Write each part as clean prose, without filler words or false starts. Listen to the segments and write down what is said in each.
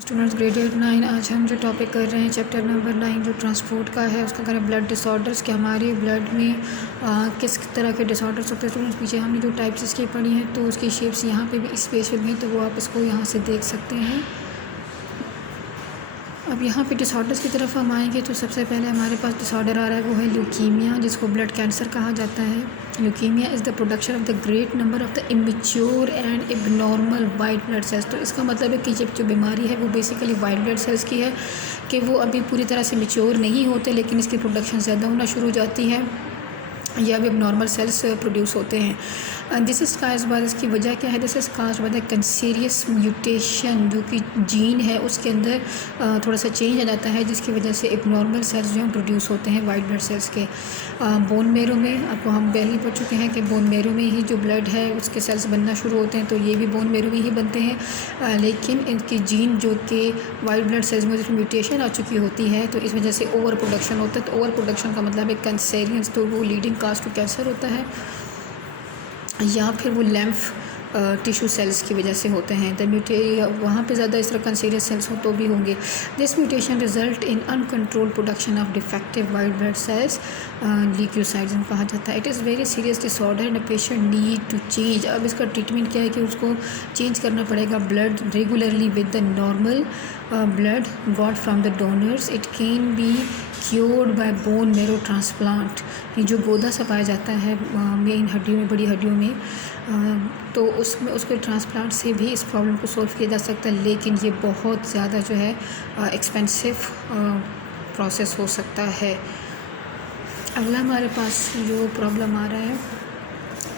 Students grade 9 आज हम जो टॉपिक कर रहे हैं चैप्टर नंबर 9 जो ट्रांसपोर्ट का है उसका करें ब्लड डिसऑर्डर्स कि हमारे ब्लड में किस तरह के डिसऑर्डर्स होते हैं। स्टूडेंट्स पीछे हमने जो टाइप्स इसकी पढ़ी हैं तो उसकी शेप्स यहाँ पे भी इस पेज पे भी हैं, तो वो आप इसको यहाँ से देख सकते हैं। अब यहाँ पे डिसऑर्डर्स की तरफ हम आएंगे तो सबसे पहले हमारे पास डिसऑर्डर आ रहा है, वो है ल्यूकीमिया, जिसको ब्लड कैंसर कहा जाता है। Leukaemia is the production of the great number of the immature and abnormal white blood sales. तो इसका मतलब है कि ये जो बीमारी है वो बेसिकली वाइट ब्लड सेल्स की है, कि वो अभी पूरी तरह से मेच्योर नहीं होते लेकिन इसकी प्रोडक्शन ज़्यादा होना शुरू हो जाती है या भी नॉर्मल सेल्स प्रोड्यूस होते हैं। दिस इज़ काज बाय, इसकी वजह क्या है? This is cause by the cancerous mutation, जो कि जीन है उसके अंदर थोड़ा सा चेंज आ जाता है, जिसकी वजह से एबनॉर्मल सेल्स जो हैं प्रोड्यूस होते हैं वाइट ब्लड सेल्स के। बोन मेरो में आपको हम पहले ही पढ़ चुके हैं कि बोन मेरो में ही जो ब्लड है उसके सेल्स बनना शुरू होते हैं, तो ये भी बोन मेरो में ही बनते हैं। लेकिन इनकी जीन जो कि वाइट ब्लड सेल्स में जिसमें म्यूटेशन आ चुकी होती है तो इस वजह से ओवर प्रोडक्शन होता है। तो ओवर प्रोडक्शन का मतलब है कैंसरियंस, तो वो लीडिंग काज टू कैंसर होता है, या फिर वो लैम्फ टिश्यू सेल्स की वजह से होते हैं। द वहाँ पे ज़्यादा इस तरह कैंसरियस सेल्स हो तो भी होंगे। This mutation result in uncontrol production of defective white blood cells, leucocytes कहा जाता है। It is very serious disorder and patient need to change. अब इसका ट्रीटमेंट क्या है कि उसको चेंज करना पड़ेगा blood regularly with the normal blood got from the donors. It can be cured by bone marrow transplant. ये जो गोदा सा पाया जाता है मेन हड्डियों में, बड़ी हड्डियों में, तो उसमें उसके ट्रांसप्लांट से भी इस प्रॉब्लम को सॉल्व किया जा सकता है, लेकिन ये बहुत ज़्यादा जो है एक्सपेंसिव प्रोसेस हो सकता है। अगला हमारे पास जो प्रॉब्लम आ रहा है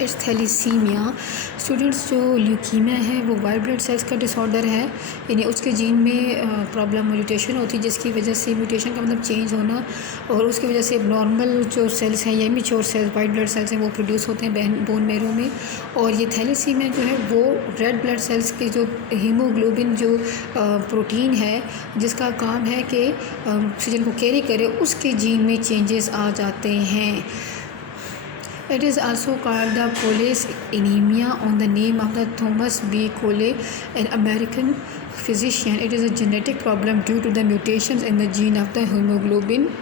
इट्स थैलीसीमिया। स्टूडेंट्स, जो ल्यूकीमिया है वो वाइट ब्लड सेल्स का डिसऑर्डर है, यानी उसके जीन में प्रॉब्लम म्यूटेशन होती है, जिसकी वजह से म्यूटेशन का मतलब चेंज होना, और उसकी वजह से नॉर्मल जो सेल्स हैं या immature cells white blood sales हैं वो प्रोड्यूस होते हैं बोन मेरो में। और ये थैलीसीमिया जो है वो रेड ब्लड सेल्स के जो हीमोग्लोबिन जो प्रोटीन है जिसका काम है कि ऑक्सीजन को कैरी करे, उसके जीन में चेंजेस आ जाते हैं। It is also called the Coles anemia on the name of the Thomas B. Cole, an American physician. It is a genetic problem due to the mutations in the gene of the hemoglobin.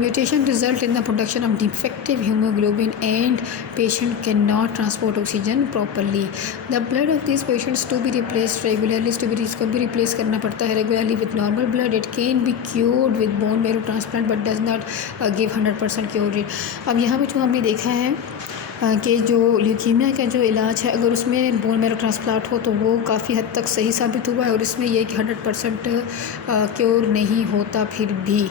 Mutation result in the production of defective hemoglobin and patient cannot transport oxygen properly. The blood of these patients to be replaced regularly, इसको भी replace करना पड़ता है regularly with normal blood. It can be cured with bone marrow transplant but does not give 100% cure rate. अब यहाँ पे जो हमने देखा है कि जो ल्यूकीमिया का जो इलाज है अगर उसमें बोन मैरो ट्रांसप्लांट हो तो वो काफ़ी हद तक सही साबित हुआ है, और इसमें ये कि 100% क्योर नहीं होता। फिर भी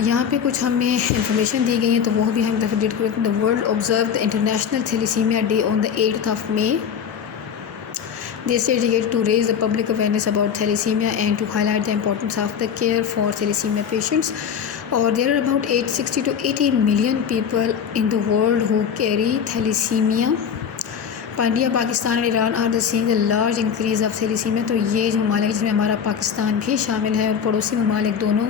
यहाँ पे कुछ हमें इंफॉर्मेशन दी गई है तो वो भी हम डेट करें। The world observe the international thalassaemia day on the 8th of May. This is dedicated to raise the public awareness about thalassemia and to highlight the importance of the care for thalassemia patients. Or there are about 60 to 80 million people in the world who carry thalassemia. India, Pakistan और Iran are the seeing the large increase of thalassemia. तो ये जो ममालिक जिसमें हमारा पाकिस्तान भी शामिल है और पड़ोसी ममालिक दोनों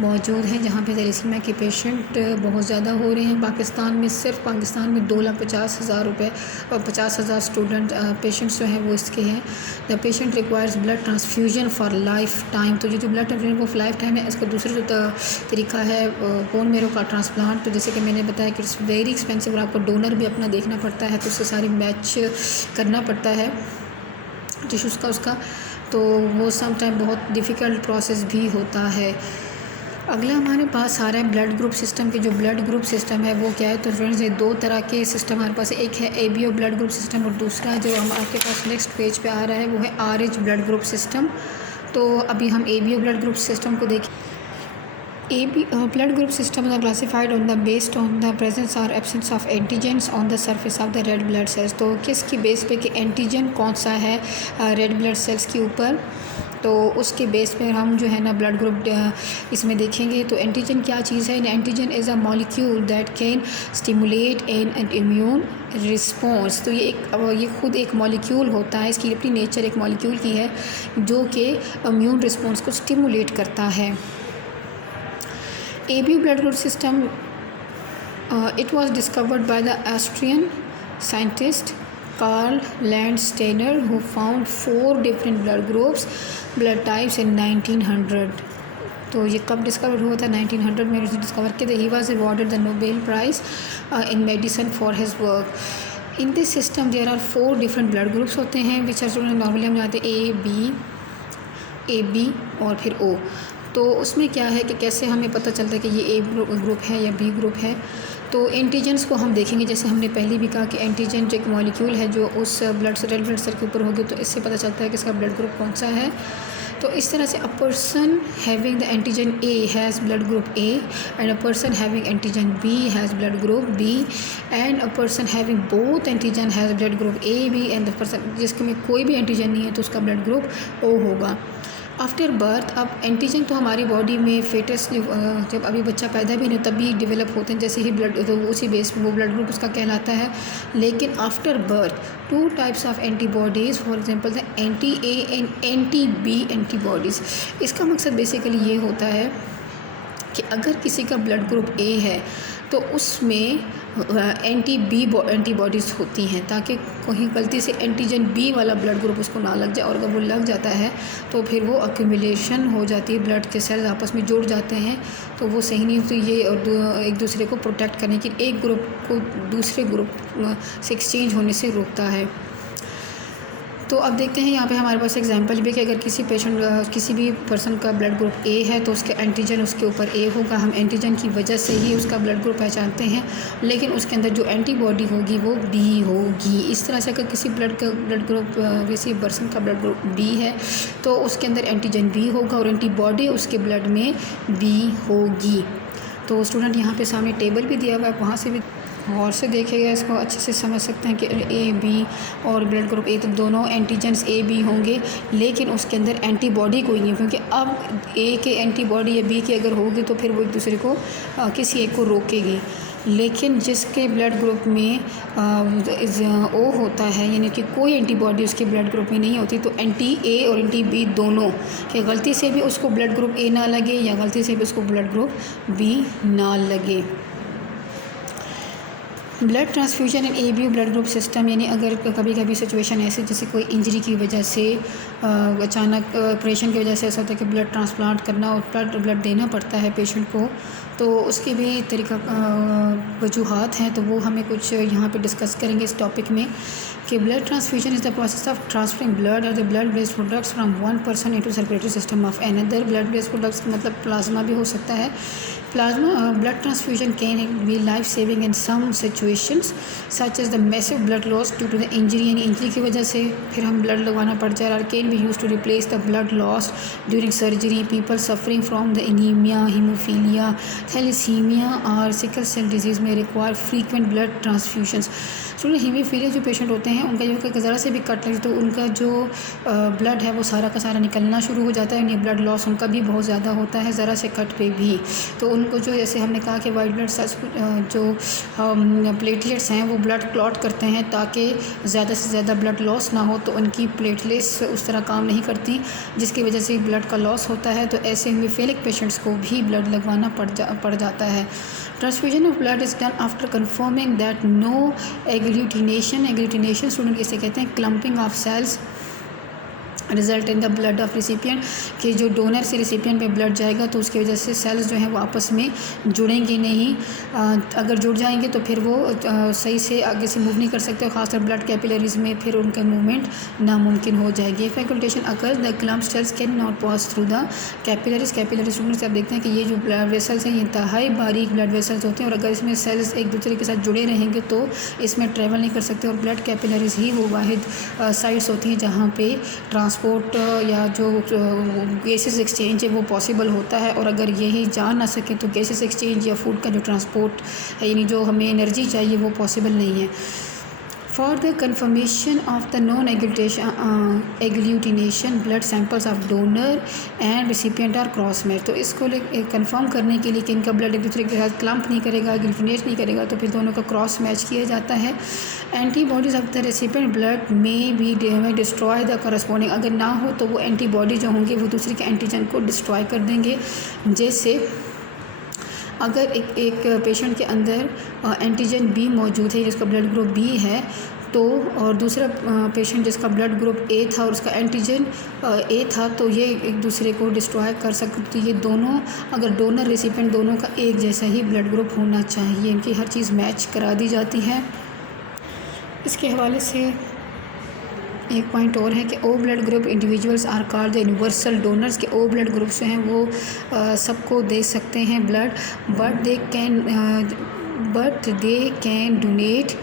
मौजूद हैं जहाँ पे थैलीसीमिया के पेशेंट बहुत ज़्यादा हो रहे हैं। पाकिस्तान में सिर्फ पाकिस्तान में 2,50,000 रुपये और 50,000 स्टूडेंट पेशेंट्स जो हैं वो इसके हैं। The patient requires blood transfusion for life time. तो ये जो ब्लड ट्रांसफ्यूजन वो लाइफ टाइम है। इसका दूसरा जो तरीका है बोन मेरो का ट्रांसप्लांट, तो जैसे कि मैंने बताया कि इट्स वेरी एक्सपेंसिव और आपको डोनर भी अपना देखना पड़ता है, तो उससे सारी मैच करना पड़ता है टिश्यूज़ का उसका, तो वो सम टाइम बहुत डिफ़िकल्ट प्रोसेस भी होता है। अगला हमारे पास आ रहा है ब्लड ग्रुप सिस्टम के। जो ब्लड ग्रुप सिस्टम है वो क्या है? तो फ्रेंड्स ये दो तरह के सिस्टम हमारे पास, एक है ABO ब्लड ग्रुप सिस्टम और दूसरा जो हम आपके पास नेक्स्ट पेज पे आ रहा है वो है RH ब्लड ग्रुप सिस्टम। तो अभी हम ABO ब्लड ग्रुप सिस्टम को देखें। Blood group systems are classified based on the presence or absence of antigens on the surface of the red blood cells. तो किसकी बेस पे कि एंटीजन कौन सा है रेड ब्लड सेल्स के ऊपर, तो उसके बेस पे हम जो है ना ब्लड ग्रुप इसमें देखेंगे। तो एंटीजन क्या चीज़ है? Antigen is a molecule that can stimulate N immune response. तो ये खुद एक मॉलिक्यूल होता है, इसकी अपनी नेचर एक मॉलिक्यूल की है जो कि इम्यून रिस्पॉन्स को स्टिमुलेट करता है। ABO blood group system, it was discovered by the Austrian scientist Karl Landsteiner who found 4 different blood types in 1900। तो ये कब डिस्कवर हुआ था? 1900 में उसे डिस्कवर किया था। He was awarded the Nobel prize in medicine for his work. In this system there are 4 different blood groups होते हैं विच आर नॉर्मली हम जानते हैं ए बी और फिर ओ। तो उसमें क्या है कि कैसे हमें पता चलता है कि ये ए ग्रुप है या बी ग्रुप है। तो एंटीजन्स को हम देखेंगे, जैसे हमने पहले भी कहा कि एंटीजन जो एक मॉलिक्यूल है जो उस रेड ब्लड सेल के ऊपर होगी, तो इससे पता चलता है कि इसका ब्लड ग्रुप कौन सा है। तो इस तरह से a person having the antigen A has blood group A and a person having antigen B has blood group B and a person having both antigen has blood group A B and the person जिसके में कोई भी antigen नहीं है तो उसका blood group O होगा। After birth, अब एंटीजन तो हमारी बॉडी में फेटस जब अभी बच्चा पैदा भी नहीं तभी डेवलप होते हैं, जैसे ही ब्लड तो उसी बेस पे वो ब्लड ग्रुप उसका कहलाता है। लेकिन after birth 2 types of antibodies, for example the anti A and anti B antibodies. इसका मकसद बेसिकली ये होता है कि अगर किसी का ब्लड ग्रुप ए है तो उसमें एंटी बी एंटीबॉडीज़ होती हैं ताकि कहीं गलती से एंटीजन बी वाला ब्लड ग्रुप उसको ना लग जाए, और अगर वो लग जाता है तो फिर वो अक्यूमुलेशन हो जाती है, ब्लड के सेल्स आपस में जुड़ जाते हैं, तो वो सही नहीं होती। ये एक दूसरे को प्रोटेक्ट करने की एक ग्रुप को दूसरे ग्रुप से एक्सचेंज होने से रोकता है। तो अब देखते हैं यहाँ पे हमारे पास एग्जांपल भी कि अगर किसी पेशेंट किसी भी पर्सन का ब्लड ग्रुप ए है तो उसके एंटीजन उसके ऊपर ए होगा। हम एंटीजन की वजह से ही उसका ब्लड ग्रुप पहचानते हैं, लेकिन उसके अंदर जो एंटीबॉडी होगी वो बी होगी। इस तरह से अगर किसी ब्लड ग्रुप किसी पर्सन का ब्लड ग्रुप बी है तो उसके अंदर एंटीजन बी होगा और एंटीबॉडी उसके ब्लड में बी होगी। तो स्टूडेंट यहाँ पे सामने टेबल भी दिया हुआ है, वहाँ से भी गौर से देखेगा, इसको अच्छे से समझ सकते हैं कि ए बी और ब्लड ग्रुप ए तो दोनों एंटीजन्स ए बी होंगे, लेकिन उसके अंदर एंटीबॉडी कोई नहीं, क्योंकि अब ए के एंटीबॉडी या बी की अगर होगी तो फिर वो एक दूसरे को किसी एक को रोकेगी। लेकिन जिसके ब्लड ग्रुप में ओ होता है, यानी कि कोई एंटीबॉडी उसके ब्लड ग्रुप में नहीं होती, तो एंटी ए और एंटी बी दोनों कि गलती से भी उसको ब्लड ग्रुप ए ना लगे या गलती से भी उसको ब्लड ग्रुप बी ना लगे। Blood transfusion in A B blood group system, यानी अगर कभी कभी सिचुएशन ऐसी जैसे कोई इंजरी की वजह से अचानक ऑपरेशन की वजह से ऐसा होता है कि ब्लड ट्रांसप्लांट करना और ब्लड देना पड़ता है पेशेंट को, तो उसके भी तरीका वजूहात हैं, तो वो हमें कुछ यहाँ पे डिस्कस करेंगे इस टॉपिक में कि blood transfusion is the process of transferring blood और the blood based products from one person into circulatory system of another. Blood based products मतलब प्लाज्मा भी हो सकता है। Plasma blood transfusion can be life saving in some situations such as the massive blood loss due to the injury, यानी injury की वजह से फिर हम ब्लड लगवाना पड़ जाए, और can be used to replace the blood lost during surgery. People suffering from the anemia, hemophilia, thalassemia और sickle cell disease may require frequent blood transfusions. तो हीमोफीलिया जो पेशेंट होते हैं उनका जो ज़रा से भी कट लगे तो उनका जो ब्लड है वो सारा का सारा निकलना शुरू हो जाता है, यानी ब्लड लॉस उनका भी बहुत ज़्यादा होता है ज़रा से कट पे भी। तो उनको जो जैसे हमने कहा कि वाइट ब्लड सेल्स जो प्लेटलेट्स हैं वो ब्लड क्लॉट करते हैं ताकि ज़्यादा से ज़्यादा ब्लड लॉस ना हो, तो उनकी प्लेटलेट्स उस तरह काम नहीं करती जिसकी वजह से ब्लड का लॉस होता है, तो ऐसे हीमोफिलिक पेशेंट्स को भी ब्लड लगवाना पड़ जाता है। Transfusion of blood is done after confirming that no agglutination student इसे कहते हैं clumping of cells result in the blood of recipient, कि जो डोनर से रिसिपिएंट में ब्लड जाएगा तो उसकी वजह से सेल्स जो हैं वो आपस में जुड़ेंगे नहीं, अगर जुड़ जाएंगे तो फिर वो सही से आगे से मूव नहीं कर सकते, खासकर ब्लड कैपिलरीज में फिर उनका मूवमेंट नामुमकिन हो जाएगी। फैकल्टेशन occur the clump cells can not pass through the capillaries student से आप देखते हैं कि ये जो ब्लड वेसल्स हैं ये इंतहाई बारीक ब्लड वेसल्स होते हैं, और अगर इसमें सेल्स एक दूसरे के साथ जुड़े रहेंगे तो इसमें ट्रेवल नहीं कर सकते, और ब्लड कैपिलरीज ही वो वाहिद साइट्स होती हैं जहाँ पे ट्रांसपोर्ट या जो गैसेस एक्सचेंज है वो पॉसिबल होता है, और अगर यही जा ना सके तो गैसेस एक्सचेंज या फूड का जो ट्रांसपोर्ट है यानी जो हमें एनर्जी चाहिए वो पॉसिबल नहीं है। For the confirmation of the non agglutination blood samples of donor and recipient are cross match, तो इसको कंफर्म करने के लिए कि इनका ब्लड एक दूसरे के साथ क्लम्प नहीं करेगा, एग्लूटिनेट नहीं करेगा, तो फिर दोनों का क्रॉस मैच किया जाता है। Antibodies of the recipient blood में बी डिस्ट्रॉय द करस्पॉन्डिंग, अगर ना हो तो वो एंटीबॉडी जो होंगे वो दूसरे के एंटीजन को डिस्ट्रॉय कर देंगे। जैसे अगर एक पेशेंट के अंदर एंटीजन बी मौजूद है जिसका ब्लड ग्रुप बी है, तो और दूसरा पेशेंट जिसका ब्लड ग्रुप ए था और उसका एंटीजन ए था, तो ये एक दूसरे को डिस्ट्रॉय कर सकते। तो ये दोनों, अगर डोनर रेसिपिएंट दोनों का एक जैसा ही ब्लड ग्रुप होना चाहिए, इनकी हर चीज़ मैच करा दी जाती है। इसके हवाले से एक पॉइंट और है कि O blood group individuals are called the universal donors, के ओ ब्लड ग्रुप्स जो हैं वो सबको दे सकते हैं blood, but they can donate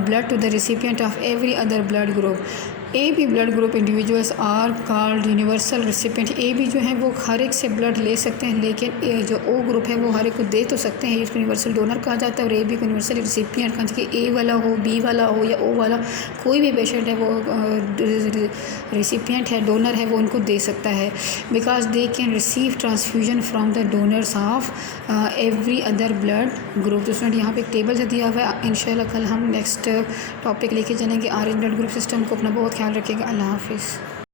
blood to the recipient of every other blood group। A B blood group individuals are called universal recipient. A B जो है वो हर एक से ब्लड ले सकते हैं, लेकिन जो ओ ग्रुप है वो हर एक को दे तो सकते हैं, इसको यूनिवर्सल डोनर कहा जाता है। और ए बी को यूनिवर्सल रिसिपिएंट कहा जाता है। ए वाला हो, बी वाला हो या ओ वाला, कोई भी पेशेंट है वो रिसिपिएंट है, डोनर है, वो उनको दे सकता है, because they can receive transfusion from the donors of every other blood group. तो स्टूडेंट यहाँ पे एक टेबल से दिया हुआ है। इंशाल्लाह कल हम नेक्स्ट टॉपिक लेके चलेंगे ऑरेंज ब्लड ग्रुप सिस्टम को। अपना बहुत ख्याल रखिएगा। अल्लाह हाफिज़।